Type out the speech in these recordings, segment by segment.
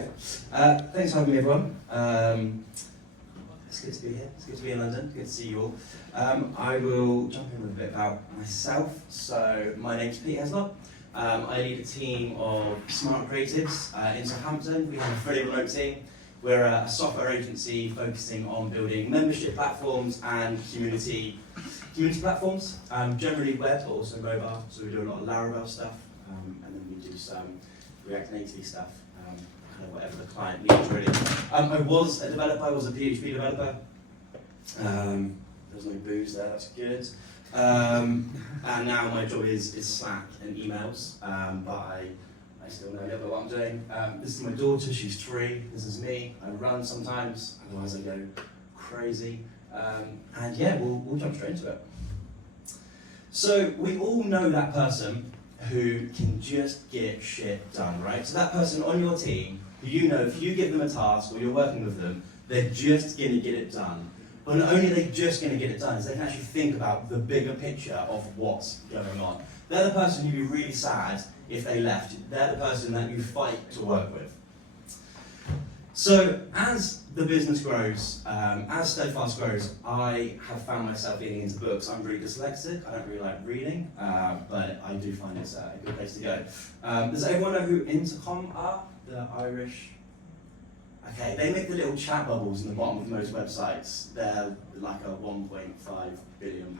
go. Thanks for having me, everyone. It's good to be here. It's good to be in London. Good to see you all. I will jump in with a bit about myself. So my name's Pete Heslop. I lead a team of smart creatives in Southampton. We have a fully remote team. We're a software agency focusing on building membership platforms and community platforms, generally web, but also mobile. So we do a lot of Laravel stuff, and then we do some React Native stuff, kind of whatever the client needs, really. I was a developer. I was a PHP developer. There's no booze there. That's good. And now my job is Slack and emails, but I still know a little bit what I'm doing. This is my daughter, she's 3. This is me. I run sometimes, otherwise I go crazy. And yeah, we'll jump straight into it. So we all know that person who can just get shit done, right? So that person on your team, who you know if you give them a task or you're working with them, they're just going to get it done. But not only are they just going to get it done, is they can actually think about the bigger picture of what's going on. They're the person you'd be really sad if they left. They're the person that you fight to work with. So as the business grows, as Steadfast grows, I have found myself getting into books. I'm really dyslexic. I don't really like reading, but I do find it's a good place to go. Does everyone know who Intercom are? The Irish? Okay, they make the little chat bubbles in the bottom of most websites. They're like a £1.5 billion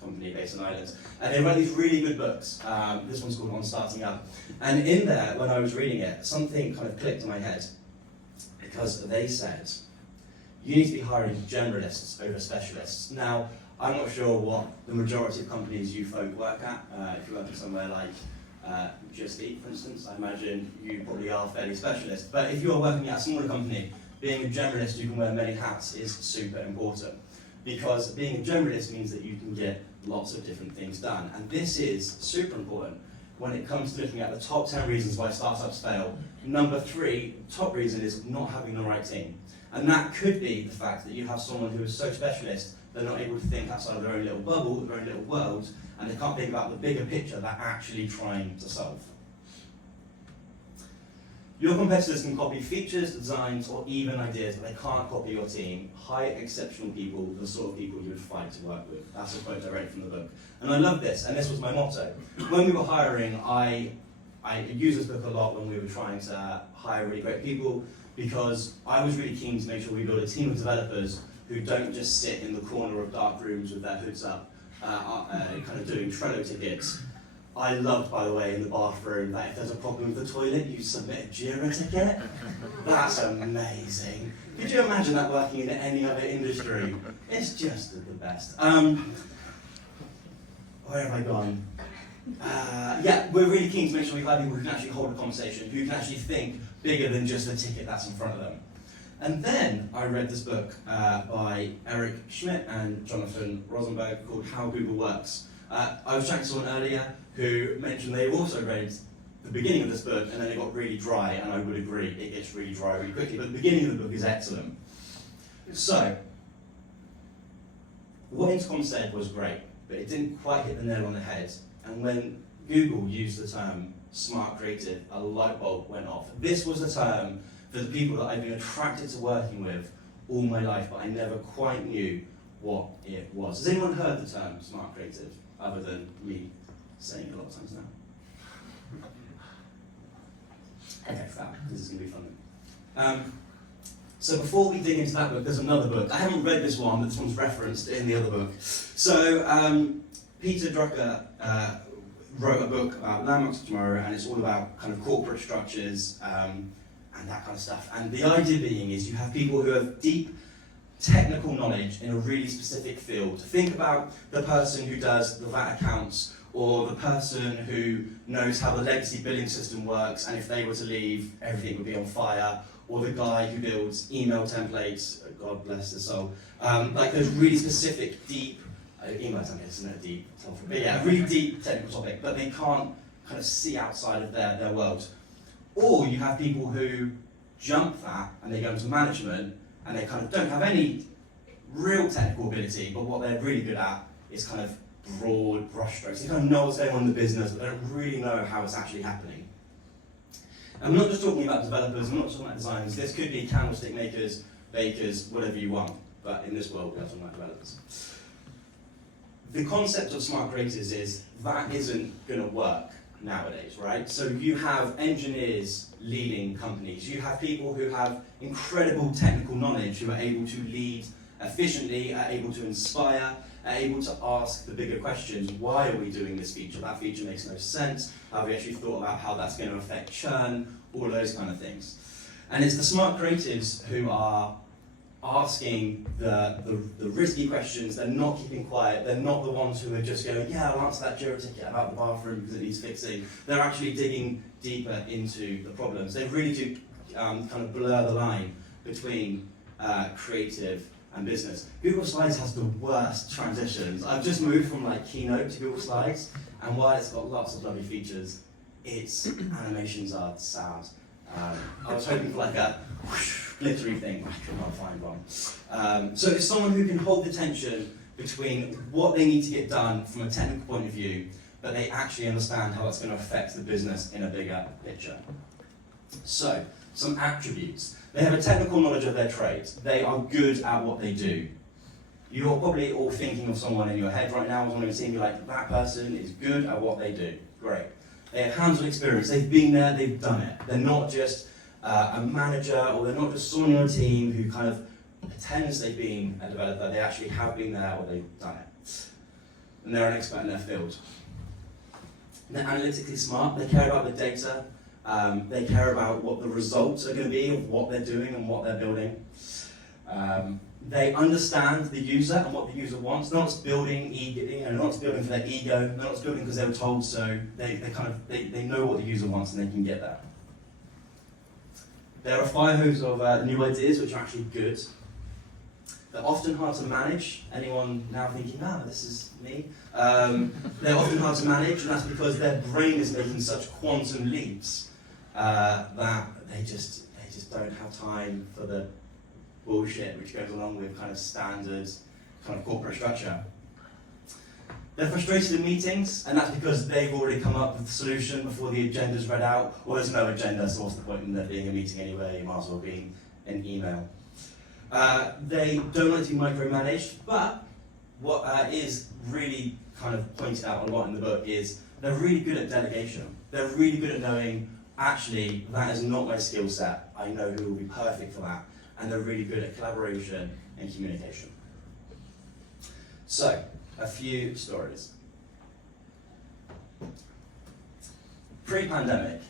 company based on Ireland. And they write these really good books. This one's called On Starting Up. And in there, when I was reading it, something kind of clicked in my head. Because they said, you need to be hiring generalists over specialists. Now, I'm not sure what the majority of companies you folk work at. If you work at somewhere like JustEat, for instance, I imagine you probably are fairly specialist. But if you're working at a smaller company, being a generalist who can wear many hats is super important. Because being a generalist means that you can get lots of different things done. And this is super important when it comes to looking at the top 10 reasons why startups fail. Number 3, top reason is not having the right team. And that could be the fact that you have someone who is so specialist, they're not able to think outside of their own little bubble, their own little world, and they can't think about the bigger picture they're actually trying to solve. Your competitors can copy features, designs, or even ideas, but they can't copy your team. Hire exceptional people, the sort of people you would fight to work with. That's a quote I read from the book. And I love this, and this was my motto. When we were hiring, I used this book a lot when we were trying to hire really great people, because I was really keen to make sure we build a team of developers who don't just sit in the corner of dark rooms with their hoods up, kind of doing Trello tickets. I loved, by the way, in the bathroom that if there's a problem with the toilet, you submit a Jira ticket. That's amazing. Could you imagine that working in any other industry? It's just the best. Where have I gone? Yeah, we're really keen to make sure we hire people who can actually hold a conversation, who can actually think bigger than just the ticket that's in front of them. And then I read this book by Eric Schmidt and Jonathan Rosenberg called How Google Works. I was chatting to someone earlier who mentioned they also read the beginning of this book and then it got really dry, and I would agree, it gets really dry really quickly, but the beginning of the book is excellent. So, what Intercom said was great, but it didn't quite hit the nail on the head, and when Google used the term smart creative, a light bulb went off. This was a term for the people that I've been attracted to working with all my life, but I never quite knew what it was. Has anyone heard the term smart creative, other than me saying it a lot of times now? Okay, fab. This is going to be fun. So before we dig into that book, there's another book. I haven't read this one, but this one's referenced in the other book. So Peter Drucker wrote a book about Landmarks of Tomorrow, and it's all about kind of corporate structures and that kind of stuff. And the idea being is you have people who have deep technical knowledge in a really specific field. Think about the person who does the VAT accounts, or the person who knows how the legacy billing system works, and if they were to leave, everything would be on fire, or the guy who builds email templates, God bless his soul, like those really specific, deep, email templates isn't a deep topic, but yeah, a really deep technical topic, but they can't kind of see outside of their world. Or you have people who jump that, and they go into management, and they kind of don't have any real technical ability, but what they're really good at is kind of broad brushstrokes. They kind of know what's going on in the business, but they don't really know how it's actually happening. And we're not just talking about developers, we're not talking about designers. This could be candlestick makers, bakers, whatever you want. But in this world, we're talking about developers. The concept of smart creators is that isn't going to work nowadays, right? So you have engineers leading companies. You have people who have incredible technical knowledge who are able to lead efficiently, are able to inspire, are able to ask the bigger questions. Why are we doing this feature? That feature makes no sense. Have we actually thought about how that's going to affect churn? All of those kind of things. And it's the smart creatives who are asking the risky questions. They're not keeping quiet. They're not the ones who are just going, yeah, I'll answer that Jira ticket about the bathroom because it needs fixing. They're actually digging deeper into the problems. They really do kind of blur the line between creative and business. Google Slides has the worst transitions. I've just moved from like Keynote to Google Slides, and while it's got lots of lovely features, its animations are sad. I was hoping for like a whoosh, glittery thing, I could not find one. So it's someone who can hold the tension between what they need to get done from a technical point of view, but they actually understand how it's going to affect the business in a bigger picture. So, some attributes. They have a technical knowledge of their trade. They are good at what they do. You're probably all thinking of someone in your head right now, someone who's seeing you like, that person is good at what they do. Great. They have hands-on experience. They've been there, they've done it. They're not just a manager, or they're not just someone on a team who kind of pretends they've been a developer. They actually have been there, or they've done it. And they're an expert in their field. They're analytically smart. They care about the data. They care about what the results are going to be of what they're doing and what they're building. They understand the user and what the user wants. They're not just building, they're not just building for their ego. They're not just building because they were told so. They know what the user wants and they can get that. There are fire hose of new ideas which are actually good. They're often hard to manage. Anyone now thinking, this is me? They're often hard to manage, and that's because their brain is making such quantum leaps that they just don't have time for the bullshit which goes along with kind of standard kind of corporate structure. They're frustrated in meetings, and that's because they've already come up with the solution before the agenda's read out, or there's no agenda, so what's the point in there being a meeting anyway? You might as well be an email. They don't like to be micromanaged, but what is really kind of pointed out a lot in the book is they're really good at delegation. They're really good at knowing, actually, that is not my skill set. I know who will be perfect for that. And they're really good at collaboration and communication. So, a few stories. Pre-pandemic,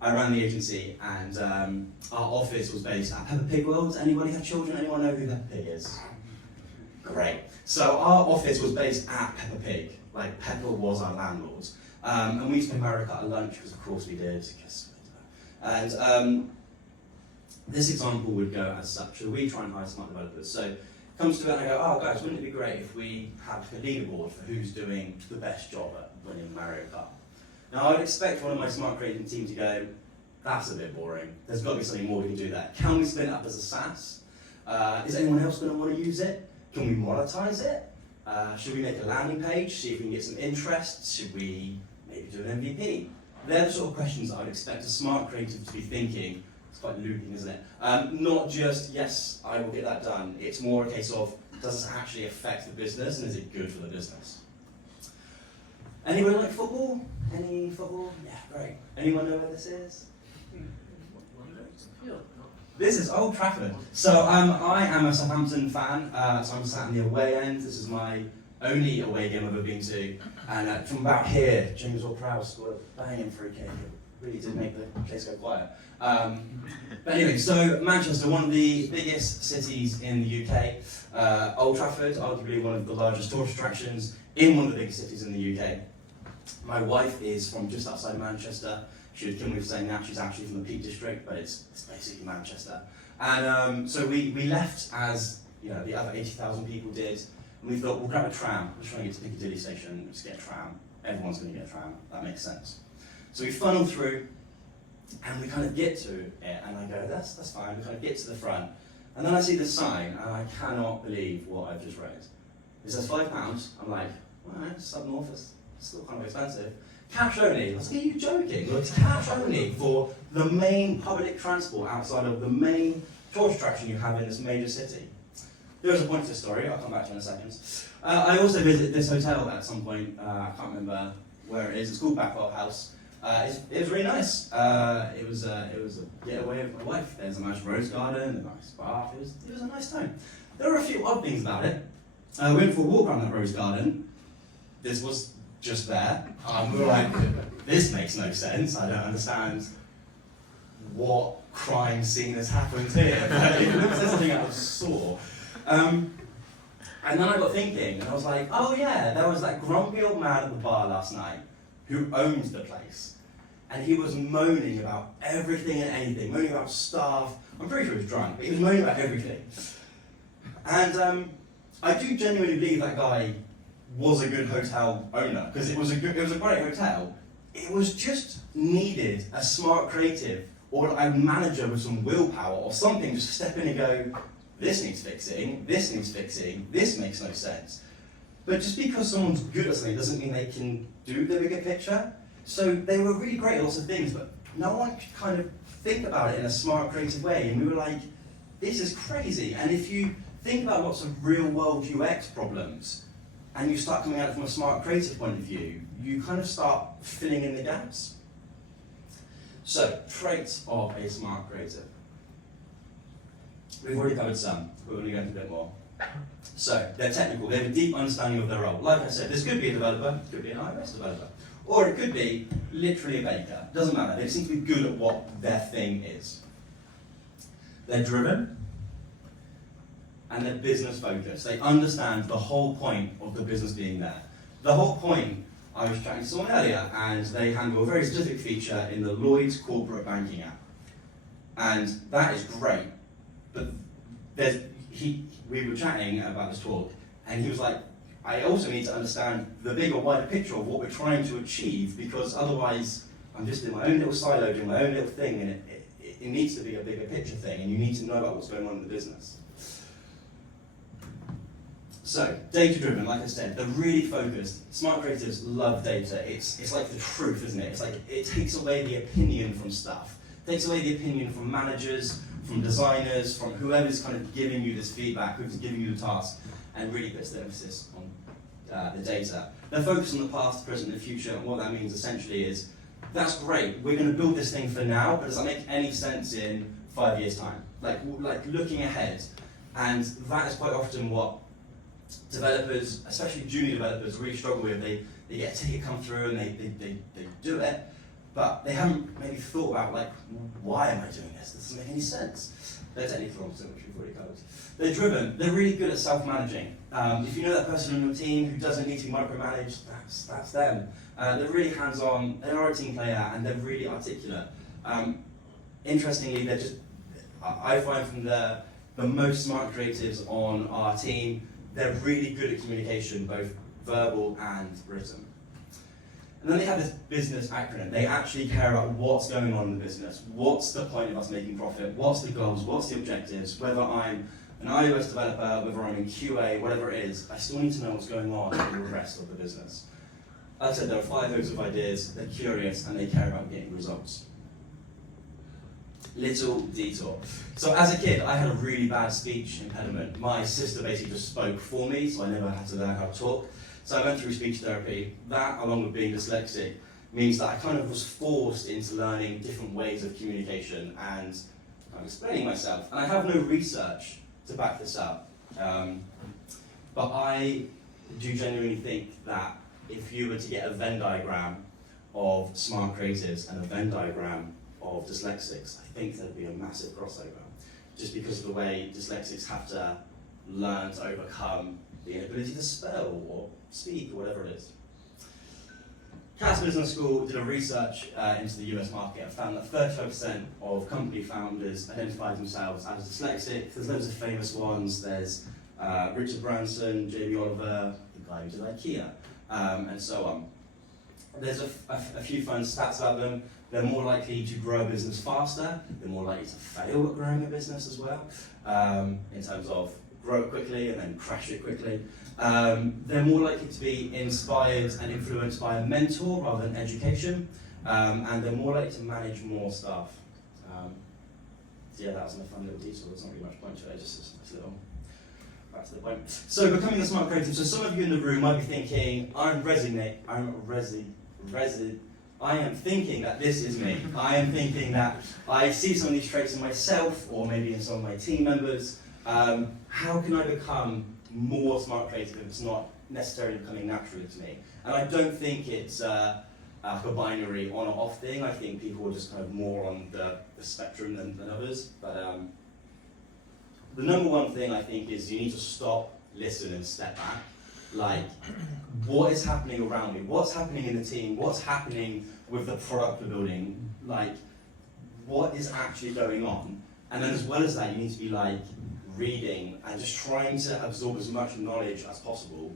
I ran the agency, and our office was based at Peppa Pig World. Anybody have children? Anyone know who Peppa Pig is? Great. So our office was based at Peppa Pig. Like, Peppa was our landlord. And we used to pay America at lunch, because of course we did. And this example would go as such. So we try and hire smart developers. So it comes to it and I go, guys, wouldn't it be great if we had a leaderboard for who's doing the best job at winning Mario Kart? Now, I'd expect one of my smart creating team to go, that's a bit boring. There's got to be something more we can do there. Can we spin it up as a SaaS? Is anyone else going to want to use it? Can we monetize it? Should we make a landing page, see if we can get some interest? Should we maybe do an MVP? They're the sort of questions that I'd expect a smart creative to be thinking. It's quite looping, isn't it? Not just, yes, I will get that done. It's more a case of, does this actually affect the business, and is it good for the business? Anyone like football? Any football? Yeah, great. Anyone know where this is? This is Old Trafford. So I am a Southampton fan, so I'm sat in the away end. This is my only away game I've ever been to. And from about here, James Ward-Prowse scored a banging free kick. It really did make the place go quiet. But anyway, so Manchester, one of the biggest cities in the UK. Old Trafford, arguably one of the largest tourist attractions in one of the biggest cities in the UK. My wife is from just outside of Manchester. She would kill me for saying that. She's actually from the Peak District, but it's basically Manchester. And so we left as the other 80,000 people did, and we thought, we'll grab a tram. We're trying to get to Piccadilly Station, just get a tram. Everyone's going to get a tram. That makes sense. So we funnel through, and we kind of get to it, and I go, that's fine. We kind of get to the front, and then I see the sign, and I cannot believe what I've just read. It says £5. I'm like, well, it's up north, it's still kind of expensive. Cash only. I was like, are you joking? Well, it's cash only for the main public transport outside of the main tourist attraction you have in this major city. There is a point to the story, I'll come back to in a second. I also visited this hotel at some point, I can't remember where it is, it's called Backwell House. It was really nice. It was a getaway with my wife. There's a nice rose garden, a nice bath, it was a nice time. There were a few odd things about it. We went for a walk around that rose garden. This was just there. We were like, this makes no sense, I don't understand what crime scene has happened here. It looks like something out of Saw. And then I got thinking, and I was like, oh yeah, there was that grumpy old man at the bar last night who owns the place. And he was moaning about everything and anything, moaning about staff. I'm pretty sure he was drunk, but he was moaning about everything. And I do genuinely believe that guy was a good hotel owner, because it was a great hotel. It was just needed a smart creative or a manager with some willpower or something just to step in and go, this needs fixing, this needs fixing, this makes no sense. But just because someone's good at something doesn't mean they can do the bigger picture. So they were really great at lots of things, but no one could kind of think about it in a smart, creative way. And we were like, this is crazy. And if you think about lots of real-world UX problems, and you start coming at it from a smart, creative point of view, you kind of start filling in the gaps. So, traits of a smart creative. We've already covered some, but we're going to go into a bit more. So, they're technical, they have a deep understanding of their role. Like I said, this could be a developer, it could be an iOS developer, or it could be literally a baker. Doesn't matter, they seem to be good at what their thing is. They're driven, and they're business focused. They understand the whole point of the business being there. The whole point, I was chatting to someone earlier, and they handle a very specific feature in the Lloyd's corporate banking app. And that is great, but we were chatting about this talk, and he was like, I also need to understand the bigger, wider picture of what we're trying to achieve, because otherwise I'm just in my own little silo doing my own little thing, and it needs to be a bigger picture thing, and you need to know about what's going on in the business. So, data-driven, like I said, they're really focused. Smart creatives love data. It's like the truth, isn't it? It's like it takes away the opinion from stuff. It takes away the opinion from managers, from designers, from whoever's kind of giving you this feedback, who's giving you the task, and really puts the emphasis on the data. They're focused on the past, present, and future, and what that means essentially is, that's great, we're going to build this thing for now, but does that make any sense in 5 years' time? Like looking ahead. And that is quite often what developers, especially junior developers, really struggle with. They get a ticket come through and they do it, but they haven't maybe thought about, like, why am I doing this? This doesn't make any sense. They're technical, which we've already covered. They're driven. They're really good at self-managing. If you know that person on your team who doesn't need to be micromanaged, that's them. They're really hands-on. They are a team player, and they're really articulate. Interestingly, I find from the most smart creatives on our team, they're really good at communication, both verbal and written. And then they have this business acronym. They actually care about what's going on in the business. What's the point of us making profit? What's the goals? What's the objectives? Whether I'm an iOS developer, whether I'm in QA, whatever it is, I still need to know what's going on in the rest of the business. Like I said, there are 5 modes of ideas. They're curious and they care about getting results. Little detour. So as a kid, I had a really bad speech impediment. My sister basically just spoke for me, so I never had to learn how to talk. So I went through speech therapy. That, along with being dyslexic, means that I kind of was forced into learning different ways of communication and I'm explaining myself. And I have no research to back this up. But I do genuinely think that if you were to get a Venn diagram of smart creatives and a Venn diagram of dyslexics, I think there'd be a massive crossover, just because of the way dyslexics have to learn to overcome the inability to spell or speak or whatever it is. Cass Business School did a research into the US market and found that 35% of company founders identified themselves as dyslexic. There's loads of famous ones. There's Richard Branson, Jamie Oliver, the guy who did IKEA, and so on. There's a few fun stats about them. They're more likely to grow a business faster. They're more likely to fail at growing a business as well, in terms of grow it quickly and then crash it quickly. They're more likely to be inspired and influenced by a mentor rather than education, and they're more likely to manage more staff. So yeah, that was a fun little detour. There's not really much point to it, just a little back to the point. So becoming a smart creative. So some of you in the room might be thinking, I am thinking that this is me. I am thinking that I see some of these traits in myself, or maybe in some of my team members. How can I become more smart creative if it's not necessarily becoming naturally to me? And I don't think it's like a binary on or off thing. I think people are just kind of more on the spectrum than others. But the number one thing I think is you need to stop, listen, and step back. Like, what is happening around me? What's happening in the team? What's happening with the product we're building? Like, what is actually going on? And then as well as that, you need to be like reading and just trying to absorb as much knowledge as possible.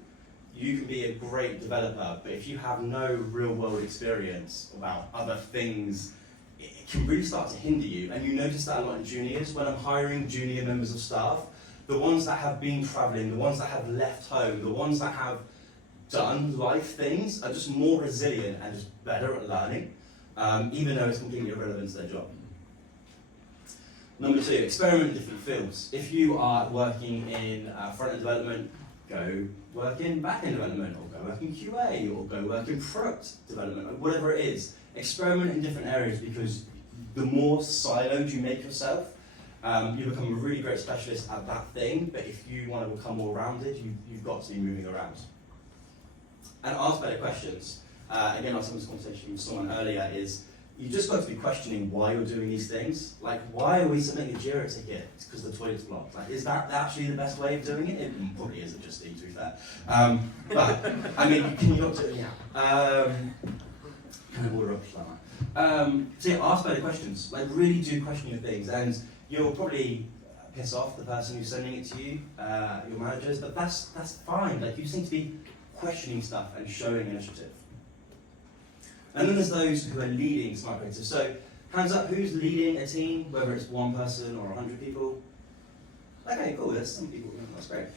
You can be a great developer, but if you have no real world experience about other things, it can really start to hinder you. And you notice that a lot in juniors. When I'm hiring junior members of staff, the ones that have been traveling, the ones that have left home, the ones that have done life things are just more resilient and just better at learning, even though it's completely irrelevant to their job. Number two, experiment in different fields. If you are working in front-end development, go work in back-end development, or go work in QA, or go work in product development, or whatever it is. Experiment in different areas, because the more siloed you make yourself, you become a really great specialist at that thing, but if you want to become more rounded, you've got to be moving around. And ask better questions. Again, I was having this conversation with someone earlier, is you just got to be questioning why you're doing these things. Like, why are we submitting a JIRA ticket? It's because the toilet's blocked. Like, is that actually the best way of doing it? It probably isn't, JustEat, to be fair. But, I mean, can you not do it? Yeah. Kind of order up like that. So yeah, ask better questions. Like, really do question your things. And you'll probably piss off the person who's sending it to you, your managers, but that's fine. Like, you just need to be questioning stuff and showing initiative. And then there's those who are leading smart creatives. So, hands up, who's leading a team, whether it's one person or 100 people? Okay, cool, there's some people, that's great.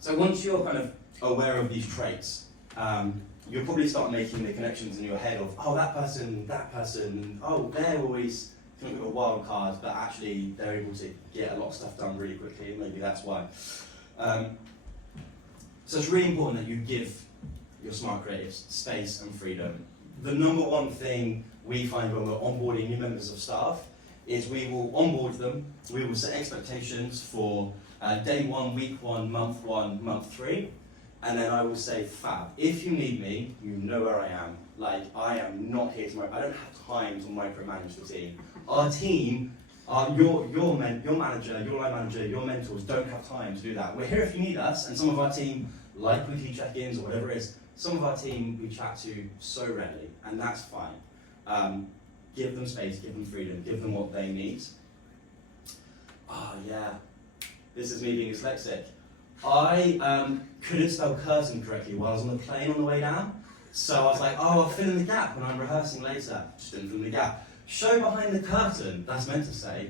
So once you're kind of aware of these traits, you'll probably start making the connections in your head of, oh, that person, oh, they're always kind of a wild card, but actually they're able to get a lot of stuff done really quickly, and maybe that's why. So it's really important that you give your smart creatives space and freedom. The number one thing we find when we're onboarding new members of staff is we will onboard them, we will set expectations for day one, week one, month three, and then I will say, fab, if you need me, you know where I am. Like, I am not here to I don't have time to micromanage the team. Our team, your manager, your line manager, your mentors don't have time to do that. We're here if you need us, and some of our team like weekly check-ins or whatever it is. Some of our team we chat to so rarely, and that's fine. Give them space, give them freedom, give them what they need. Oh yeah, this is me being dyslexic. I couldn't spell curtain correctly while I was on the plane on the way down, so I was like, oh, I'll fill in the gap when I'm rehearsing later. Just didn't fill in the gap. Show behind the curtain, that's meant to say.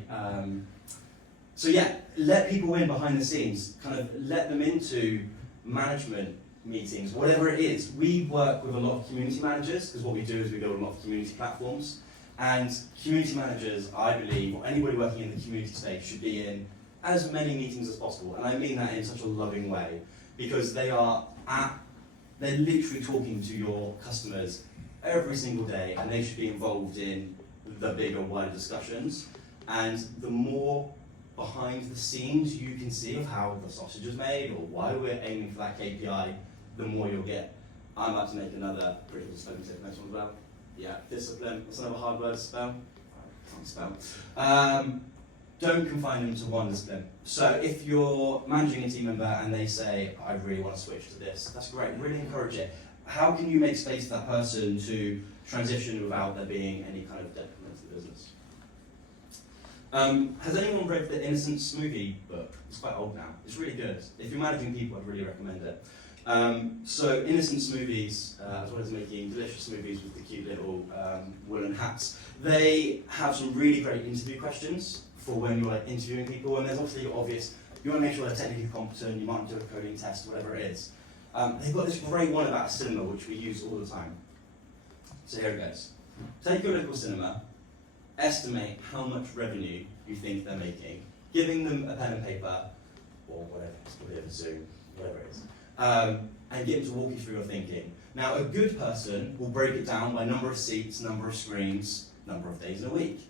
So yeah, let people in behind the scenes, kind of let them into management meetings, whatever it is. We work with a lot of community managers, because what we do is we build a lot of community platforms, and community managers, I believe, or anybody working in the community space should be in as many meetings as possible, and I mean that in such a loving way, because they're literally talking to your customers every single day, and they should be involved in the bigger, wider discussions. And the more behind the scenes you can see of how the sausage is made, or why we're aiming for that KPI, the more you'll get. I'm about to make another critical spelling tip, next one as well. Yeah, discipline, that's another hard word to spell. I can't spell. Don't confine them to one discipline. So if you're managing a team member and they say, I really want to switch to this, that's great, really encourage it. How can you make space for that person to transition without there being any kind of detriment to the business? Has anyone read the Innocent Smoothie book? It's quite old now. It's really good. If you're managing people, I'd really recommend it. So Innocent Smoothies, as well as making delicious smoothies with the cute little woolen hats, they have some really great interview questions for when you're like interviewing people, and there's obviously your obvious, you want to make sure they're technically competent, you might do a coding test, whatever it is. They've got this great one about cinema, which we use all the time. So here it goes. Take your local cinema, estimate how much revenue you think they're making, giving them a pen and paper, or whatever, it's probably a Zoom, whatever it is, and get them to walk you through your thinking. Now, a good person will break it down by number of seats, number of screens, number of days in a week.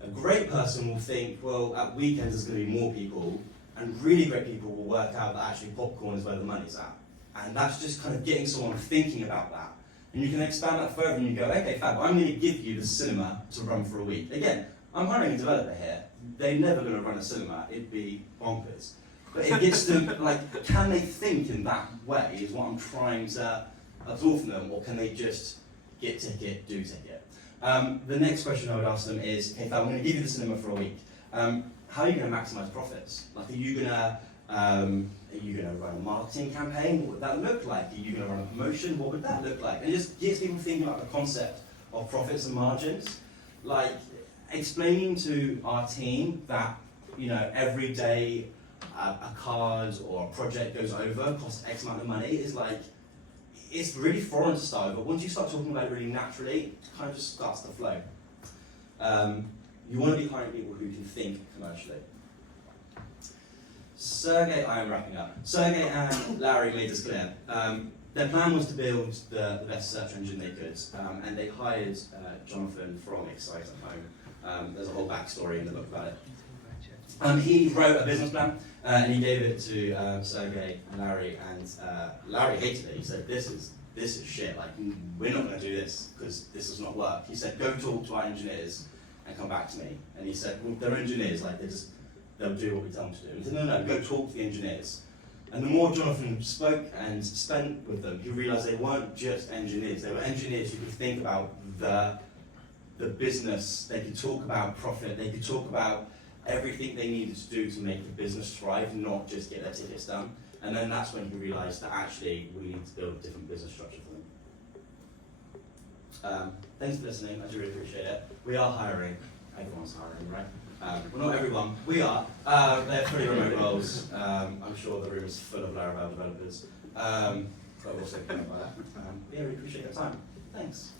A great person will think, well, at weekends there's going to be more people, and really great people will work out that actually popcorn is where the money's at. And that's just kind of getting someone thinking about that. And you can expand that further and you go, okay, fab, I'm going to give you the cinema to run for a week. Again, I'm hiring a developer here. They're never going to run a cinema. It'd be bonkers. But it gets them, like, can they think in that way is what I'm trying to absorb from them, or can they just get ticket, do ticket? The next question I would ask them is, okay, fab, I'm going to give you the cinema for a week. How are you going to maximize profits? Like, are you going to run a marketing campaign? What would that look like? Are you going to run a promotion? What would that look like? And it just gets people thinking about the concept of profits and margins. Like, explaining to our team that, you know, every day a card or a project goes over, costs X amount of money, is like, it's really foreign to start with, but once you start talking about it really naturally, it kind of just starts to flow. You want to be hiring people who can think commercially. I am wrapping up. Sergey and Larry made this clear. Their plan was to build the best search engine they could, and they hired Jonathan from Excite at Home. There's a whole backstory in the book about it. He wrote a business plan, and he gave it to Sergey and Larry, and Larry hated it. He said, this is shit, like, we're not going to do this, because this does not work. He said, go talk to our engineers and come back to me. And he said, well, they're engineers, like, they'll do what we tell them to do. And he said, no, go talk to the engineers. And the more Jonathan spoke and spent with them, he realized they weren't just engineers. They were engineers who could think about the business, they could talk about profit, they could talk about everything they needed to do to make the business thrive, not just get their tickets done. And then that's when he realized that actually we need to build a different business structure for them. Thanks for listening, I do really appreciate it. We are hiring. Everyone's hiring, right? Well, not everyone. We are. They're fully remote roles. I'm sure the room is full of Laravel developers. But we'll also come up by that. Yeah, really appreciate your time. Thanks.